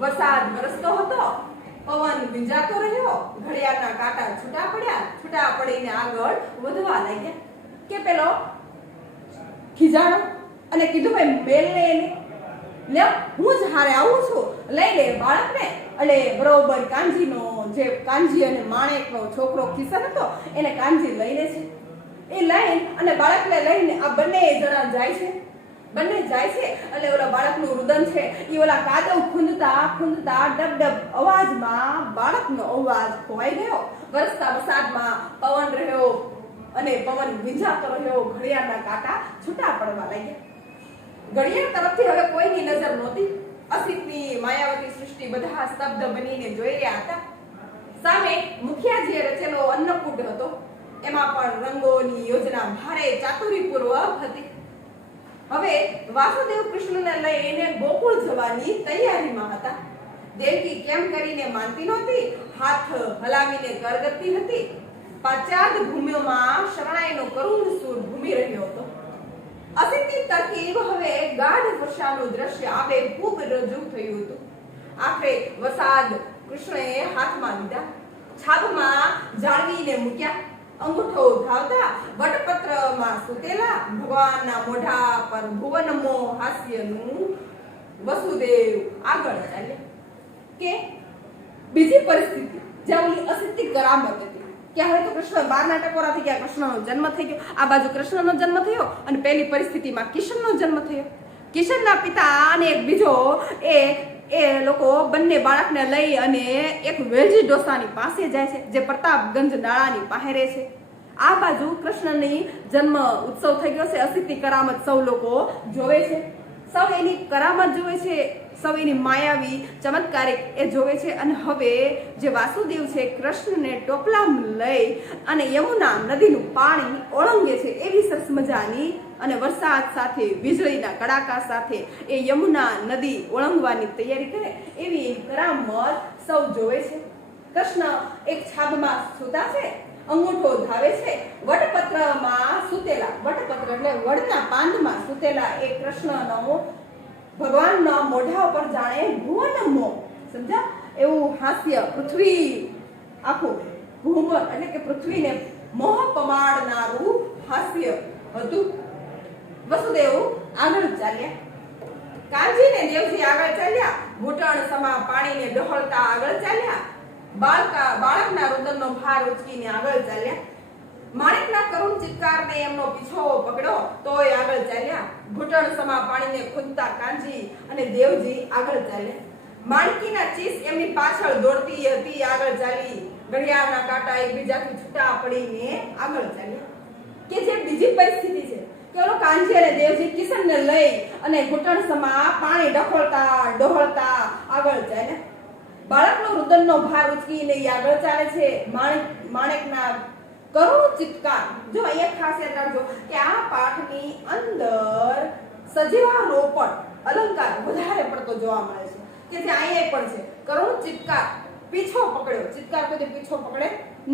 વરસાદ વરસતો હતો, પવન ભીંજાતો રહ્યો, ઘડિયાળના કાંટા છૂટા પડ્યા, છૂટા પડીને આગળ વધવા લાગ્યા. કે પેલો ખીજાણો અને કીધું ભાઈ મેલ લે એને, લે હું જ હારે આવું છું, લઈ લે બાળકને. એટલે બરોબર કાનજીનો જે કાનજી અને માણેકનો છોકરો કિશન હતો એને કાનજી લઈ લે છે. એ લઈને અને બાળકને લઈને આ બંને જણા જાય છે. એટલે ઓલા બાળકનું રુદન છે એ ઓલા કાદવ ખૂંદતા ડબડબ અવાજમાં બાળકનો અવાજ ખોવાઈ ગયો. વરસતા વરસાદમાં પવન રહ્યો અને પવન ભીંજાતો રહ્યો, ઘડિયાળના કાંટા છૂટા પડવા લાગ્યા. ઘડિયાળ તરફથી હવે કોઈની નજર નહોતી. અસિતની માયાવતી સૃષ્ટિ બધા સ્તબ્ધ બનીને જોઈ રહ્યા હતા. સામે મુખિયાજીએ રચેલો અન્નકૂટ હતો, એમાં પણ રંગોની યોજના ભારે ચાતુરીપૂર્વક હતી. હવે વાસુદેવ કૃષ્ણને લઈને ગોકુળ જવાની તૈયારીમાં હતા. દેવકી કેમ કરીને માનતી નહોતી, હાથ હલાવીને કરગતી હતી. પાચાદ ભૂમિમાં શરણાઈનો કરુણ સૂર ભૂમી રહ્યો હતો. અસિતની તરકીબ હવે ગાઢ વર્ષાનું દ્રશ્ય આબે ખૂબ રજૂ થયું હતું. આખરે વરસાદ કૃષ્ણએ હાથમાં લીધા, છાબમાં જાળવીને મૂક્યા. અંગૂઠો ઉઠાવતા વટપત્રમાં સૂતેલા ભગવાનના મોઢા પર ભુવનમો હાસ્યનું વસુદેવ આગળ ચાલ્યા. કે બીજી પરિસ્થિતિ જ્યાં ઓલી અસિતની કરામત હતી કે હવે તો કૃષ્ણ 12ના ટકોરા થઈ ગયા, કૃષ્ણનો જન્મ થઈ ગયો. આ બાજુ કૃષ્ણનો જન્મ થયો અને પહેલી પરિસ્થિતિમાં કિશનનો જન્મ થયો. કિશનના પિતા અને એક બીજો એ એ લોકો બંને બાળકને લઈ અને એક વેલજી ડોસાની પાસે જાય છે, જે પ્રતાપગંજ નાળાની પાસે રહે છે. આ બાજુ કૃષ્ણની જન્મ ઉત્સવ થઈ ગયો છે. અસિદ્ધિ કરામત સૌ લોકો જોવે છે, સૌ એની કરામત જોવે છે, સૌ એની માયાવી ચમત્કારિક એ જોવે છે. અને હવે જે વાસુદેવ છે કૃષ્ણને ટોપલામાં લઈ અને યમુના નદીનું પાણી ઓળંગે છે. એવી સરસ મજાની અને વરસાદ સાથે વીજળીના કડાકા સાથે એ યમુના નદી ઓળંગવાની તૈયારી કરે એવી કરામત સૌ જોવે છે. કૃષ્ણ એક છાબમાં સૂતા છે, અંગૂઠો ધાવે છે. વટપત્રમાં સૂતેલા, વટપત્ર એટલે વડના પાંદમાં સૂતેલા એ કૃષ્ણનો ભગવાનના મોઢા ઉપર જાણે ભુવનમો, સમજ્યા, એવું હાસ્ય પૃથ્વી આખું ભૂમર એટલે કે પૃથ્વીને મોહ પમાડનારું હાસ્ય હતું. વસુદેવ આગળ ચાલ્યા, કાનજી ને દેવજી આગળ ચાલ્યા, ઘૂંટણ સમા પાણીને ડહોળતા આગળ ચાલ્યા, બાળકના રુદનનો ભાર ઉચકીને આગળ ચાલ્યા. માણેકના કરુણ ચિત્કારને એમનો પીછો પકડ્યો તોય આગળ ચાલ્યા. ઘૂંટણ સમા પાણીને ખુદતા કાનજી અને દેવજી આગળ ચાલ્યા. માણકીના ચીસ એમની પાછળ દોડતી હતી, આગળ ચાલી. ઘડિયાળના કાંટા એકબીજાથી છૂટા પડીને આગળ ચાલ્યા. કે જે બીજી પરિસ્થિતિ છે કે ઓલો કાનજી અને દેવજી કિશનને લઈ અને ઘૂંટણ સમા પાણી ડહોળતા આગળ ચાલ્યા. બાળકનો રુદનનો ભાર ઉચકીને આગળ ચાલે છે. માણેકના કરુણ ચિત્કાર. જો એક ખાસિયત રાખજો કે આ પાઠની અંદર સજીવારોપણ અલંકાર વધારે પડતો જોવા મળે છે, કે જે અહીંયા પણ છે. કરુણ ચિત્કાર, પીછો પકડ્યો. ચિત્કાર કોઈ પીછો પકડે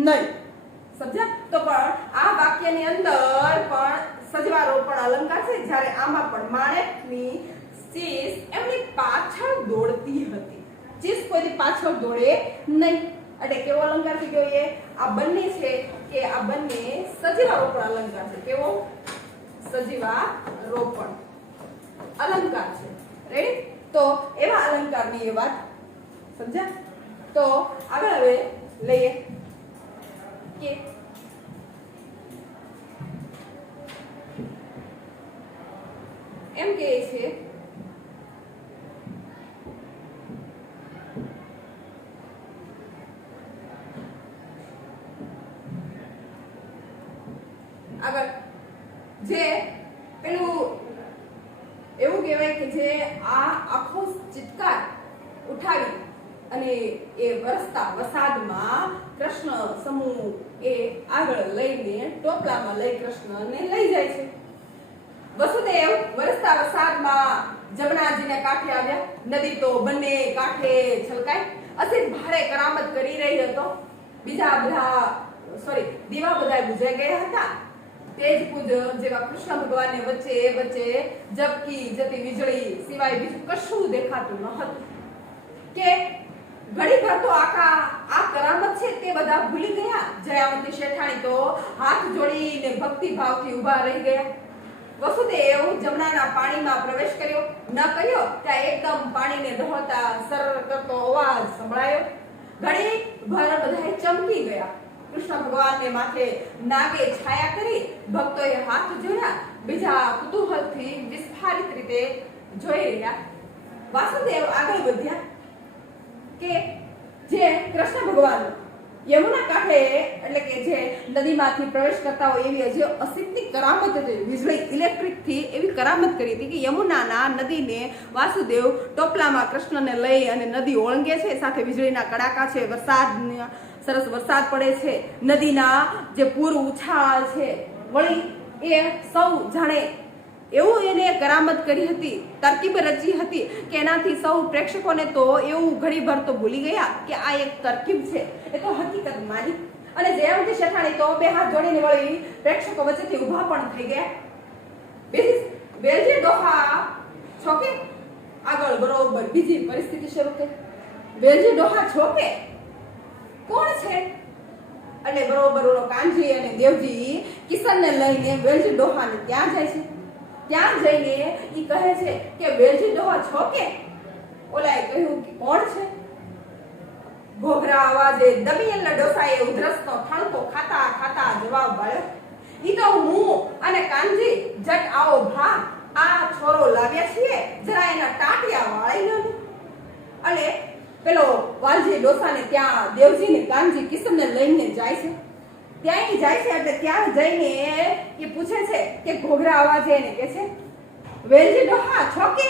નહીં, સમજ્યા? તો પણ આ વાક્યની અંદર પણ સજીવારોપણ અલંકાર છે, જ્યારે આમાં પણ માણેકની ચીસ એમની પાછળ દોડતી હતી. ચીસ કોઈ પાછળ દોડે નહીં. એટલે કેવો અલંકાર થઈ ગયો એ? આ બંને છે કે આ બંને સજીવારોપણ અલંકાર છે. કેવો? સજીવારોપણ અલંકાર છે. રેડી? તો એવા અલંકારની એ વાત સમજ્યા? તો આગળ હવે લઈએ કે એમ કહે છે આગળ જે પેલું એવું કહેવાય કે જે આ આખો ચિત્કાર ઉઠાવી અને એ વરસતા વરસાદમાં કૃષ્ણ સમૂહ એ આગળ લઈને ટોપલામાં લઈ કૃષ્ણને લઈ જાય છે. વસુદેવ વરસતા વરસાદમાં જમનાજીને કાંઠે આવ્યા. નદી તો બંને કાંઠે છલકાય. અસિત ભારે કરામત કરી રહી હતો. દીવા બધા બુઝાઈ ગયા હતા. તેજ પૂજ જેવા કૃષ્ણ ભગવાનને વચ્ચે ઝબકી જતી વીજળી સિવાય બીજું કશું દેખાતું ન હતું. કે ઘડીભર તો આ કરામત છે તે બધા ભૂલી ગયા. જયાવંતી શેઠાણી તો હાથ જોડીને ભક્તિ ભાવથી ઊભા રહી ગયા. વસુદેવ જમનાના પાણીમાં પ્રવેશ કર્યો ત્યાં એકદમ પાણીને ડહોળતા સર કરતો અવાજ સંભળાયો. ઘડી ભર બધાએ ચમકી ગયા. કૃષ્ણ ભગવાનને માથે નાગે છાયા કરી ભક્તોએ હાથ જોડ્યા. બીજા કુતૂહલથી વિસ્ફારિત રીતે જોઈ રહ્યા. વાસુદેવ આગળ વધ્યા કે જે કૃષ્ણ ભગવાન યમુના કાંઠે એટલે કે જે નદીમાંથી પ્રવેશ કરતા હોય એવી હજી અસિદ્ધિ કરામત હતી. વીજળી ઇલેક્ટ્રિક થી એવી કરામત કરી હતી કે યમુનાના નદીને વાસુદેવ ટોપલામાં કૃષ્ણને લઈ અને નદી ઓળંગે છે. સાથે વીજળીના કડાકા છે, સરસ વરસાદ પડે છે, નદીના જે પૂર ઉછાળ છે, વળી એ સૌ જાણે એવું એને કરામત કરી હતી, તરકીબ રચી હતી કે એનાથી સૌ પ્રેક્ષકોને તો એવું ઘડીભર તો ભૂલી ગયા કે આ એક તરકીબ છે. એ તો હકીકત માની. અને જયાવંતી શેઠાણી તો બે હાથ જોડીને વળી પ્રેક્ષકો વચ્ચેથી ઊભા પણ થઈ ગયા. વેલજી ડોહા છોકે આગળ બરોબર બીજી પરિસ્થિતિ શરૂ થઈ. વેલજી ડોહા છોકે કોણ છે? એટલે બરોબર ઓલો કાનજી અને દેવજી કિશનને લઈને વેલજી ડોહાને ત્યાં જાય છે. ત્યાં જઈને ઈ કહે છે કે વેલજી ડોહા છો કે? ઓલાએ કહ્યું કે કોણ છે? ઘોઘરા અવાજે દમિયેલા ડોસાએ ઉધરસનો ઠણકો ખાતા જવાબ આપ્યો, ઈ તો હું અને કાનજી જટ આવો ભા, આ છોરો લાવ્યા છીએ, જરા એના ટાટિયા વાળી લો. પેલો વાલજી ડોસાને ત્યાં દેવજી ને કાનજી કિશનને લઈને જાય છે. ત્યાં જાય છે એટલે ત્યાં જઈને એ પૂછે છે કે ઘોઘરા અવાજે એને કહે છે વેલજી ડોહા છો કે?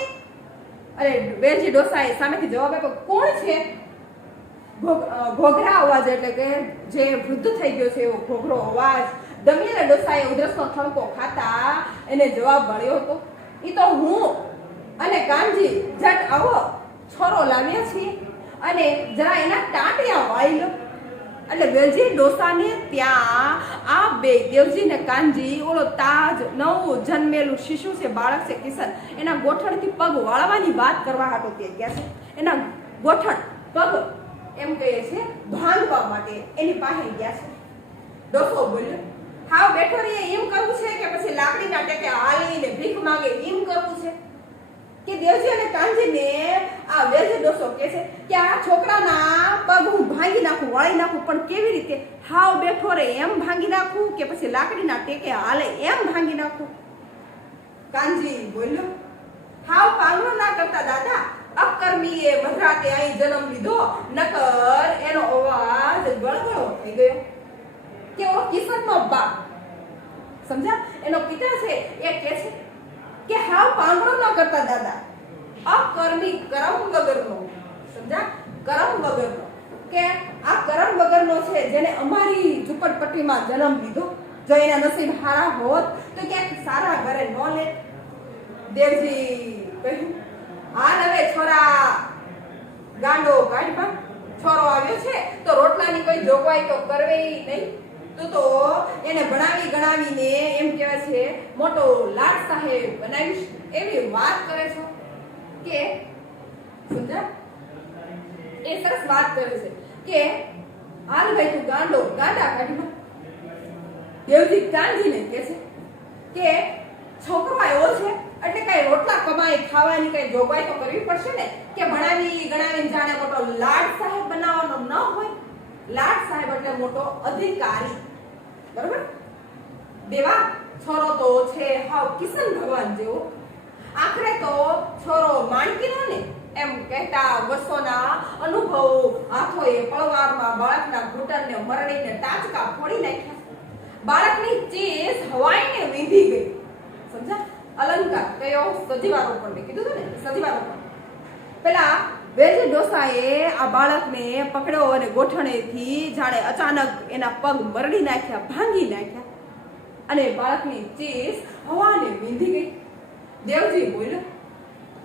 અરે વેલજી ડોસાએ સામેથી જવાબ આપ્યો કોણ છે? ઘોઘરા અવાજ એટલે કે જે વૃદ્ધ થઈ ગયો છે એવો ઘોઘરો અવાજ. દમિયેલા ડોસાએ ઉધરસનો ઠણકો ખાતા એને જવાબ મળ્યો હતો ઈ તો હું અને કાનજી જટ આવો છોરો લાવ્યા છીએ અને જરા એના ટાંટિયા વાળી લો. એટલે વેલજી ડોસાને ત્યાં આ બે દેવજી ને કાનજી ઓલો તાજ નવું જન્મેલું શિશુ છે બાળક છે કિશન એના ગોઠણથી પગ વાળવાની વાત કરવા હાટો તે ગયા છે. એના ગોઠણ પગ એમ કહીએ છે ભાંગવા માટે એની પાસે ગયા છે. ડોસો બોલ્યો હાવ બેઠો રહીએ એમ કરવું છે કે પછી લાકડીના ટેકે હાલીને ભીખ માંગે એમ કરવું છે? કે દેવજી અને કાનજીને આ વેલજી ડોસો કહે છે કે આ છોકરાના પગ હું ભાંગી નાખું વાળી નાખું પણ કેવી રીતે? હાવ બેઠો રે એમ ભાંગી નાખું કે પછી લાકડીના ટેકે હાલે એમ ભાંગી નાખું? કાનજી બોલ્યો હાવ પાંગળો ના કરતા દાદા. અકર્મીએ મધરાતે અહીં જન્મ લીધો નકર એનો અવાજ ગળગળો થઈ ગયો. કે ઓ કિશનનો બાપ સમજ્યા એનો પિતા છે એ કહે છે કે હાવ પાંગળો ન કરતા દાદા. અકર્મી કરમ વગરનો સમજ્યા કરમ વગરનો કે આ કરમ વગરનો છે જેને અમારી ઝુંપડપટ્ટીમાં જન્મ લીધો. જો એના નસીબ હારા હોત તો ક્યાંક સારા ઘરે ન લે. દેવજી કહ્યું હાલ હવે છોરા ગાંડો કાઢવા. છોરો આવ્યો છે તો રોટલાની કોઈ જોગવાઈ તો કરવી નહીં. તો એને ભણાવી ગણાવીને એમ કહેવાય છે મોટો લાડ સાહેબ બનાવીશ એવી વાત કરે છો કે સમજા એ સરસ વાત કરે છે કે હાલ ભાઈ તું ગાંડો ગાંડા કાઢી. દેવજી કાનજીને કહે છે કે છોકરો આવ્યો છે એટલે કઈ રોટલા કમાઈ ખાવાની કઈ જોગવાઈ તો કરવી પડશે ને કે ભણાવી ગણાવીને જાણે મોટો લાડ સાહેબ બનાવવાનો ન હોય. લાડ સાહેબ એટલે મોટો અધિકારી બરોબર. દેવા છોરો તો છે હાવ કિશન ભગવાન જેવો. આખરે તો છોરો માણકીનો ને એમ કહેતા વર્ષોના અનુભવો હાથોએ પળવારમાં બાળકના ઘૂંટણને મરડીને ટાંચકા ફોડી નાખ્યા. બાળકની ચીસ હવાઈને વીંધી ગઈ. સમજા અલંકાર કયો? સજીવારોપણ મેં કીધું હતું ને સજીવારોપણ. પેલા વેલજી ડોસાએ આ બાળકને પકડ્યો અને ગોઠણેથી જાણે અચાનક એના પગ મરડી નાખ્યા ભાંગી નાખ્યા અને બાળકની ચીસ હવાને વીંધી ગઈ. દેવજી બોલ્યો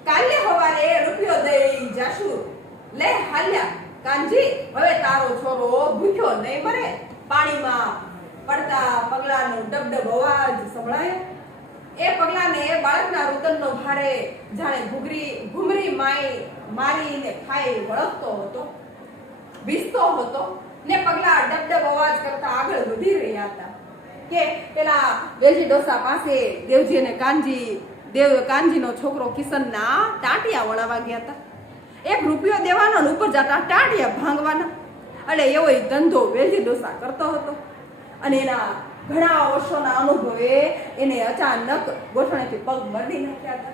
કાલે હવારે રૂપિયો દઈ જાશું લે હાલ્યા કાનજી હવે તારો છોરો ભૂખ્યો નહીં મરે. પાણીમાં પડતા પગલાનો ડબડબ અવાજ સંભળાયો. એ પગલાને બાળકના રુદનનો ભારે જાણે ઘુમરી મારીને ખાઈ વળગતો હતો ભીસતો હતો ને પગલા ડબડબ અવાજ કરતા આગળ વધી રહ્યા હતા. કે પેલા વેલજી ડોસા પાસે દેવજી અને કાનજીનો છોકરો કિશનના ટાંટિયા વણાવા ગયા હતા. એક રૂપિયો દેવાનો ને ઉપર જતા ટાંટિયા ભાંગવાના. એટલે એવો ધંધો વેલજી ડોસા કરતો હતો અને એના ઘણા વર્ષોના અનુભવે એને અચાનક ગોઠણેથી પગ મરડી નાખ્યા હતા.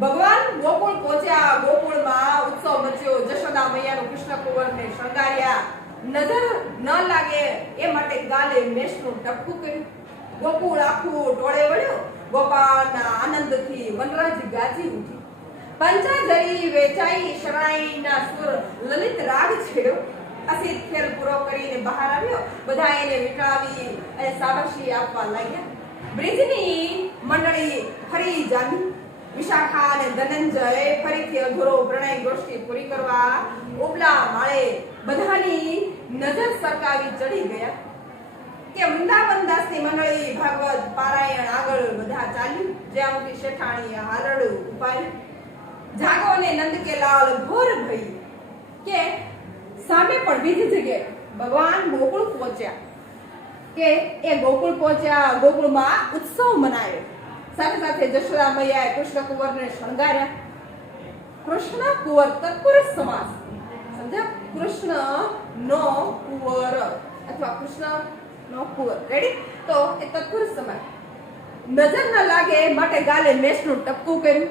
ભગવાન ગોકુળ પહોંચ્યા. ગોકુળમાં ઉત્સવ મચ્યો. જશોદા મૈયાનું કૃષ્ણ કુંવરને શણગાર્યા. નજર ન લાગે એ માટે ગાલે મેષનું ટપકું કર્યું. ગોકુળ આખું ટોળે વળ્યો. ગોપાળના આનંદથી વનરાજી ગાજી ઉઠી. પંચાજરી વેચાઈ શરણાઈના સુર લલિત રાગ છેડ્યો. અસિત ખેલ પૂરો કરીને બહાર આવ્યો. બધા એને વિટાવી અને શાબાશી આપવા લાગ્યા. બ્રિજની મંડળી ફરી જામી. વિશાખા અને ધનંજય ફરીથી અઘોરો પ્રણય ગોષ્ઠી પૂરી કરવા ઉપલા માળે બધાની નજર સરકાવી ચડી ગયા. કે વૃંદાવનદાસની મંડળી ભાગવત પારાયણ આગળ બધા ચાલ્યું. જ્યાંથી શેઠાણીએ હારડું ઉપાડ્યું. જાગો અને નંદ કે લાલ ઘોર ભઈ કે સામે પણ બીજી જગ્યાએ ભગવાન ગોકુળ પહોંચ્યા. કે એ ગોકુળ પહોંચ્યા. ગોકુળમાં ઉત્સવ મનાયો. સાથે સાથે જશોદા મૈયાએ કૃષ્ણ કુંવરને શણગાર્યા. કૃષ્ણ કુંવર તત્પુરુષ સમાસ સમજ્યા? કૃષ્ણ નો કુંવર અથવા કૃષ્ણ નો કુંવર. રેડી? તો એ તત્પુરુષ સમાસ. નજર ન લાગે માટે ગાલે મેષનું ટપકું કર્યું.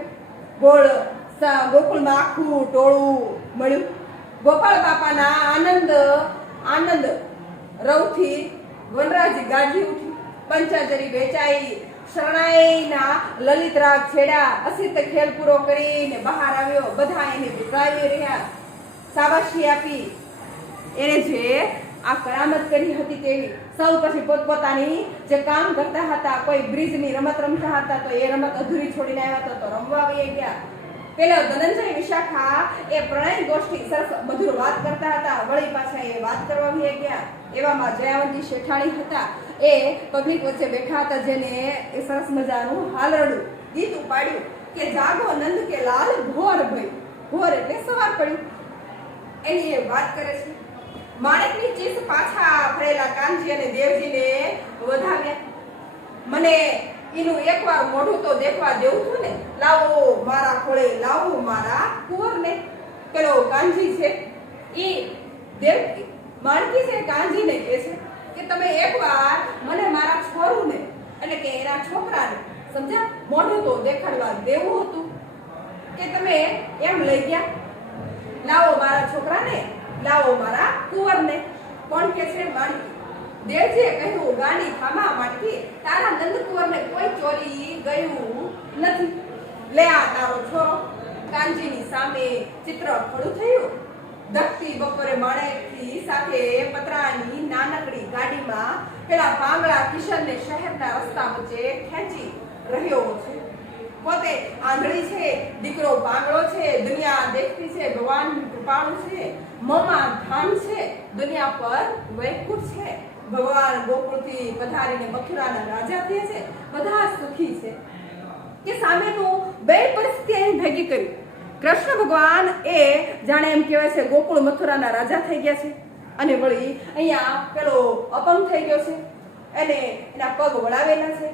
ગોકુળમાં આખું ટોળું મળ્યું. ગોપાળ બાપાના આનંદ રવથી વનરાજી ગાજી ઉઠી, પંચાજરી વેચાઈ, શરણાઈના લલિત રાગ છેડા, અસિત ખેલ પૂરો કરીને બહાર આવ્યો. બધા એને બિરદાવી રહ્યા, શાબાશી આપી. એને જે આ કરામત કરી હતી તેવી સૌ પછી પોતપોતાની જે કામ કરતા હતા. કોઈ બ્રિજની રમત રમતા હતા તો એ રમત અધૂરી છોડીને આવ્યા તો રમવા આવી ગયા. પેલો ધનંજય વિશાખા એ પ્રણય ગોષ્ઠી સરસ મધુર વાત કરતા હતા, વળી પાછા એ વાત કરવા આવી ગયા. એવામાં જયાવંતી શેઠાણી હતા, એ પબ્લિક વચ્ચે બેઠા હતા, જેને એ સરસ મજાનું હાલરડું ગીત ઉપાડ્યું કે જાગો નંદ કે લાલ ભોર ભઈ. ભોર એટલે સવાર પડ્યું, એની એ વાત કરે છે. માણેકની ચીસ પાછા ફરેલા કાનજી અને દેવજીને વધાવ્યા. મને એનું એકવાર મોઢું તો દેખવા દેવું હતું ને. લાવો મારા ખોળે, લાવો મારા કુંવરને. પેલો કાનજી છે ઈ દેવ માણકી છે, કાનજીને કહે છે કે તમે એકવાર મને મારા છોરુને એટલે કે એના છોકરાને સમજ્યા મોઢું તો દેખાડવા દેવું હતું કે તમે એમ લઈ ગયા. લાવો મારા છોકરાને, લાવો મારા કુંવરને. કોણ કે છે? માણકી. દેવજીએ કહ્યું, ગાંડી થામા માણકી, તારા નંદકુંવરને કોઈ ચોરી ગયું નથી. લે આ તારો છોરો. કાનજીની સામે ચિત્ર ખડું થયું. દક્ષી બપોરે માણેકથી સાથે પતરાની નાનકડી ગાડીમાં પેલા પાંગળા કિશનને શહેરના રસ્તા વચ્ચે ખેંચી રહ્યો છે. પોતે આંધળી છે, દીકરો પાંગળો છે, દુનિયા દેખતી છે, ભગવાન કૃપાળુ છે, મમા ધાન છે, દુનિયા પર વૈકુંઠ છે. ભગવાન ગોકુળથી પધારીને મથુરાના રાજા થયા છે, બધા સુખી છે. કે સામેનું બે પરિસ્થિતિ અહીં ભેગી કરી. કૃષ્ણ ભગવાન એ જાણે એમ કહેવાય છે ગોકુળ મથુરાના રાજા થઈ ગયા છે, અને વળી અહીંયા પેલો અપંગ થઈ ગયો છે, એને એના પગ વળાવેલા છે.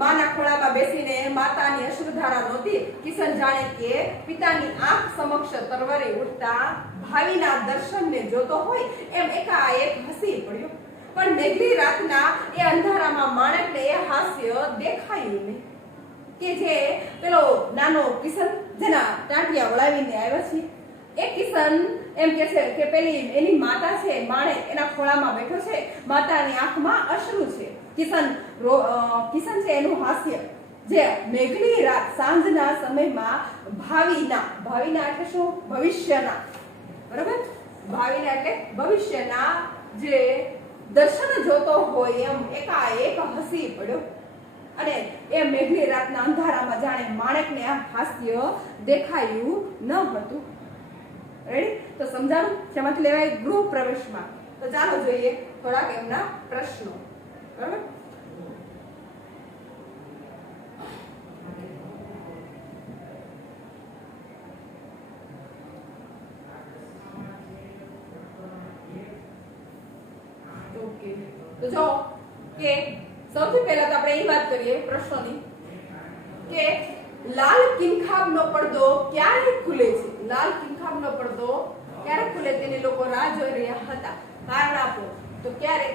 માના ખોળામાં બેસીને માતાની અશ્રુધારા નહોતી. કિશન જાણે કે પિતાની આંખ સમક્ષ તરવરે ઉઠતા ભાવિના દર્શનને જોતો હોય એમ એકાએક હસી પડ્યો. પણ મેઘલી રાતના એ અંધારામાં માણેકને એ હાસ્ય દેખાયું નહીં કે જે પેલો નાનો કિશન જેના ટાંટિયા વળાવીને આવ્યા છે. એ કિશન એમ કે છે કે પેલી એની માતા છે માણેક એના ખોળામાં બેઠો છે, માતાની આંખમાં અશ્રુ છે. કિશન છે એનું હાસ્ય જે મેઘલી રાત સાંજના સમયમાં ભાવિના એટલે શું? ભવિષ્યના. બરાબર? ભાવિના એટલે ભવિષ્યના જે દર્શન જોતો હોય એમ એકાએક હસી પડ્યો. અને એ મેઘલી રાતના અંધારામાં જાણે માણેકને આ હાસ્ય દેખાયું ન હતું. રેડી? તો સમજાણું શેમાંથી લેવાય? ગૃહ પ્રવેશમાં. તો ચાલો જોઈએ થોડાક એમના પ્રશ્નો. બરાબર? ઓકે, તો જો કે સૌથી પહેલા તો આપણે એ વાત કરીએ પ્રશ્નોની કે લાલ કિનખાબનો પડદો ક્યારે ખુલે છે? લાલ કિનખાબનો પડદો ક્યારે ખુલે તેની લોકો રાહ જોઈ રહ્યા હતા. કારણ આપો. તો ક્યારે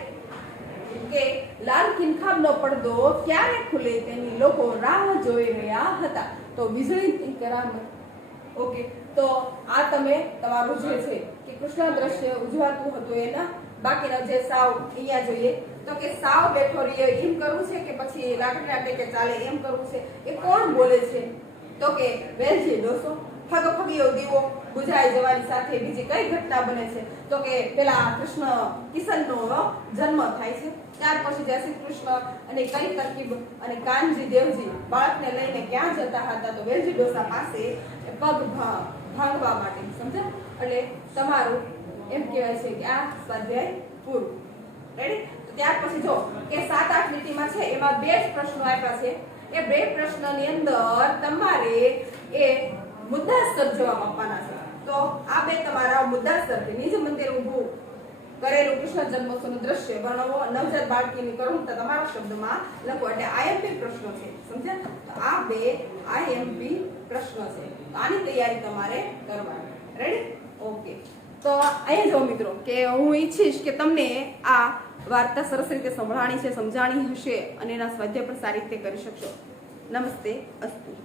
કે લાલ કિનખાબનો પડદો ક્યારે ખુલે તેની લોકો રાહ જોઈ રહ્યા હતા. તો વીજળીની કરામત. ઓકે, તો આ તમે તમારું જે છે કે કૃષ્ણ દ્રશ્ય ઉજવાતું હતું એના બાકીના જે સાવ અહીંયા જોઈએ તો કે સાવ બેઠો રહ્યો એમ કરવું છે કે પછી લાકડીના ટેકે ચાલે એમ કરવું છે? એ કોણ બોલે છે? તો કે વેલજી ડોસો. ફગફગીયો દીવો બુઝાઈ જવાની સાથે બીજી કઈ ઘટના બને છે? તો કે પેલા કિશનનો જન્મ થાય છે. ત્યાર પછી જય શ્રી કૃષ્ણ અને કઈ તરકીબ અને કાનજી દેવજી બાળકને લઈને ક્યાં જતા હતા? તો વેલજી ડોસા પાસે પગ ભાંગવા માટે. સમજ્યા? એટલે તમારું એમ કહેવાય છે કે આ સ્વાધ્યાય પૂરું. રેડી? તો ત્યાર પછી જો કે 7-8 લીટીમાં છે એમાં બે જ પ્રશ્નો આપ્યા છે. એ બે પ્રશ્નની અંદર તમારે એ મુદ્દાસર જવાબ આપવાના છે. તો આ બે તમારા મુદ્દાસર છે. નિજ મંદિર ઊભું કરેલું કૃષ્ણ જન્મોત્સવનું દ્રશ્ય વર્ણવો, નવજાત બાળકીની કરુણતા તમારા શબ્દમાં લખો. એટલે આઈએમપી પ્રશ્નો છે. સમજ્યા? તો આ બે આઈએમપી પ્રશ્નો છે. તો આની તૈયારી તમારે કરવાની. રેડી? ઓકે, તો અહીંયા જો મિત્રો કે હું ઈચ્છીશ કે તમને આ વાર્તા સરસ રીતે સંભળાણી છે, સમજાણી હશે અને એના સ્વાધ્યાય પણ સારી રીતે કરી શકશો. નમસ્તે, અસ્તુ.